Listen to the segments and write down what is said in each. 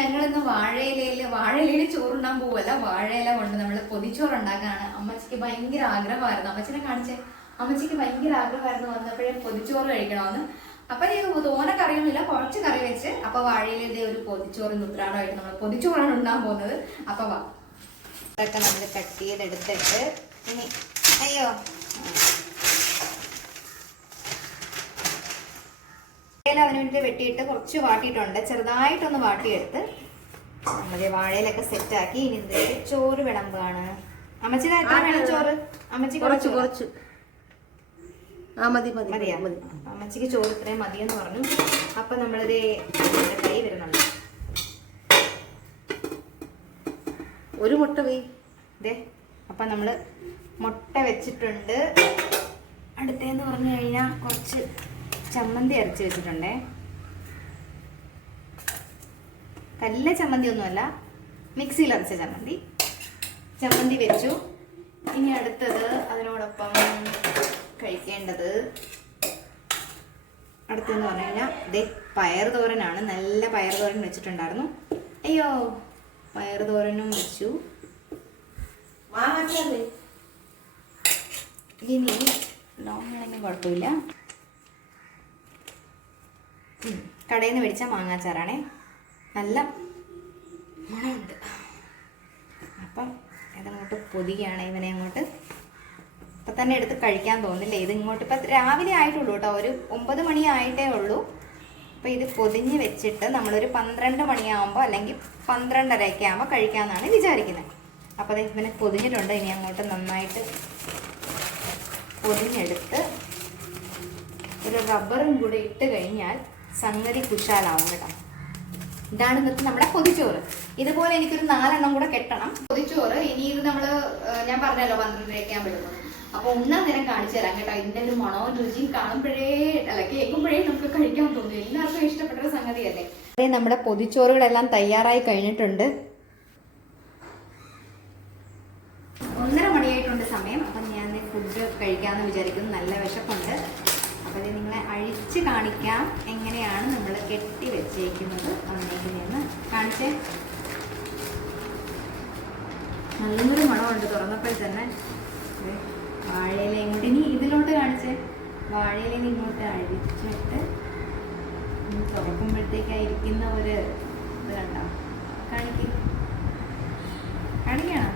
ഞങ്ങൾ ഇന്ന് വാഴയിലയിൽ വാഴയിലയിൽ ചോറുണ്ണാൻ പോവല്ല. വാഴയില കൊണ്ട് നമ്മൾ പൊതിച്ചോറ് ഉണ്ടാക്കാനാണ് അമ്മച്ചിക്ക് ഭയങ്കര ആഗ്രഹമായിരുന്നു. അമ്മച്ചിനെ കാണിച്ചേ. അമ്മച്ചിക്ക് ഭയങ്കര ആഗ്രഹമായിരുന്നു വന്നപ്പോഴേ പൊതിച്ചോറ് കഴിക്കണമെന്ന്. അപ്പൊ ഈ തോന കറിയൊന്നുമില്ല കുറച്ച് കറി വെച്ച്. അപ്പൊ വാഴയിലെ ഒരു പൊതിച്ചോറ് നുത്രാടമായിട്ട് നമ്മൾ പൊതിച്ചോറാണ് ഉണ്ടാൻ പോകുന്നത്. അപ്പൊ വാ. ഇതൊക്കെ നമ്മൾ കട്ട് ചെയ്തെടുത്തിട്ട് ഇനി അയ്യോ വാഴയില അതിന് വേണ്ടി വെട്ടിയിട്ട് കുറച്ച് വാട്ടിയിട്ടുണ്ട്. ചെറുതായിട്ടൊന്ന് വാട്ടിയെടുത്ത് നമ്മുടെ വാഴയിലൊക്കെ സെറ്റാക്കി. ഇനി എന്ത് ചോറ് വിളമ്പാണ്. അമ്മച്ചി എത്ര വേണം ചോറ്? അമ്മച്ചി കുറച്ച് കുറച്ച്. ആ മതി മതി മതിയാ? മതി. അമ്മച്ചിക്ക് ചോറ് ഇത്രയും മതിയെന്ന് പറഞ്ഞു. അപ്പൊ നമ്മളിത് കൈ വരുന്നുണ്ട്. ഒരു മുട്ട വേ. ഇതേ അപ്പൊ നമ്മൾ മുട്ട വെച്ചിട്ടുണ്ട്. അടുത്തേന്ന് പറഞ്ഞു കഴിഞ്ഞാൽ കുറച്ച് ചമ്മന്തി അരച്ച് വെച്ചിട്ടുണ്ടേ കല്ല ചമ്മന്തി ഒന്നുമല്ല മിക്സിയിൽ അരച്ച ചമ്മന്തി ചമ്മന്തി വെച്ചു ഇനി അടുത്തത് അതിനോടൊപ്പം കഴിക്കേണ്ടത് അടുത്തെന്ന് പറഞ്ഞു കഴിഞ്ഞാൽ ഇതേ പയർ തോരനാണ് നല്ല പയർ തോരൻ വെച്ചിട്ടുണ്ടായിരുന്നു അയ്യോ പയർ തോരനും വെച്ചു ഇനി ലോങ് ആണെങ്കിൽ കുഴപ്പമില്ല കടയിൽ നിന്ന് മേടിച്ച മാങ്ങാച്ചാറാണേ. നല്ല മണമുണ്ട്. അപ്പം ഇതങ്ങോട്ട് പൊതിയാണ് ഇവനെ അങ്ങോട്ട്. ഇപ്പം തന്നെ എടുത്ത് കഴിക്കാൻ തോന്നില്ലേ ഇത് ഇങ്ങോട്ട് ഇപ്പം രാവിലെ ആയിട്ടുള്ളൂ കേട്ടോ. ഒരു ഒമ്പത് മണി ആയിട്ടേ ഉള്ളൂ. അപ്പം ഇത് പൊതിഞ്ഞ് വെച്ചിട്ട് നമ്മളൊരു പന്ത്രണ്ട് മണിയാകുമ്പോൾ അല്ലെങ്കിൽ പന്ത്രണ്ടരയൊക്കെ ആകുമ്പോൾ കഴിക്കാമെന്നാണ് വിചാരിക്കുന്നത്. അപ്പോൾ അത് ഇവനെ പൊതിഞ്ഞിട്ടുണ്ട്. ഇനി അങ്ങോട്ട് നന്നായിട്ട് പൊതിഞ്ഞെടുത്ത് ഒരു റബ്ബറും കൂടെ ഇട്ട് കഴിഞ്ഞാൽ സംഗതി കുശാലാവും കേട്ടോ. ഇതാണ് ഇന്നത്തെ നമ്മുടെ പൊതിച്ചോറ്. ഇതുപോലെ എനിക്കൊരു നാലെണ്ണം കൂടെ കെട്ടണം. പൊതിച്ചോറ് ഇനി ഇത് നമ്മൾ ഞാൻ പറഞ്ഞല്ലോ പന്ത്രണ്ടരയ്ക്കാൻ വിടുന്നത് അപ്പൊ ഒന്നാം നേരം കാണിച്ചു തരാം കേട്ടോ. ഇതിന്റെ ഒരു മണവും രുചിയും കാണുമ്പോഴേ അല്ല കേൾക്കുമ്പോഴേ നമുക്ക് കഴിക്കാൻ തോന്നും. എല്ലാവർക്കും ഇഷ്ടപ്പെട്ട ഒരു സംഗതിയല്ലേ. അതെ നമ്മുടെ പൊതിച്ചോറുകളെല്ലാം തയ്യാറായി കഴിഞ്ഞിട്ടുണ്ട്. ഒന്നര മണിയായിട്ടുണ്ട് സമയം. അപ്പം ഞാൻ ഫുഡ് കഴിക്കാമെന്ന് വിചാരിക്കുന്നു. നല്ല വിശപ്പുണ്ട്. അപ്പോൾ നിങ്ങളെ അഴിച്ച് കാണിക്കാം. എങ്ങനെയാണ് നമ്മൾ കെട്ടി വെച്ചേക്കുന്നത്? വന്നേക്കുന്നതെന്ന് കാണിച്ചേ. നല്ലൊരു മണമുണ്ട്. തുറന്നപ്പോൾ തന്നെ. വാഴയില എങ്ങോട്ട് ഇനി ഇതിലോട്ട് കാണിച്ചേ. വാഴയില ഇങ്ങോട്ട് അഴിച്ചിട്ട് തുറക്കുമ്പോഴത്തേക്കായിരിക്കുന്ന ഒരു ഇത് കണ്ടോ? കാണിക്കും. കാണിക്കണം?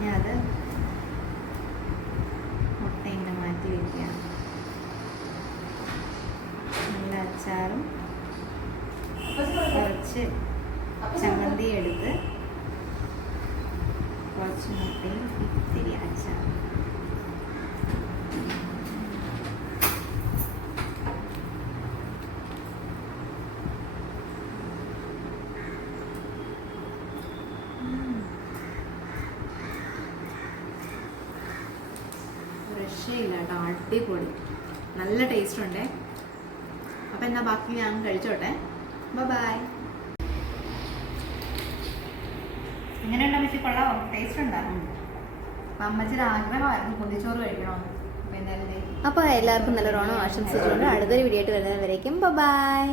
ഞാൻ അത് മുട്ട ഇങ്ങനെ മാറ്റി വയ്ക്കുക നല്ല അച്ചാറും കുറച്ച് ചമ്മന്തി എടുത്ത് കുറച്ച് മുട്ടയും ഇത്തിരി അച്ചാർ രക്ഷയില്ല കേട്ടോ അടിപൊളി. നല്ല ടേസ്റ്റ് ഉണ്ടേ. അപ്പം എന്നാ ബാക്കി ഞാൻ കഴിച്ചോട്ടെ. ബൈ എങ്ങനെയുണ്ടോ പറ്റി കൊള്ളാമോ ടേസ്റ്റ് അപ്പം അമ്മച്ചിയുടെ ആഗ്രഹമായിരുന്നു പൊതിച്ചോറ് കഴിക്കണമെന്ന് അപ്പം അപ്പോൾ എല്ലാവർക്കും നല്ല ഓണം ആശംസിച്ചുകൊണ്ട് അടുത്തൊരു വീഡിയോ ആയിട്ട് വരുന്നവരേക്കും ബൈ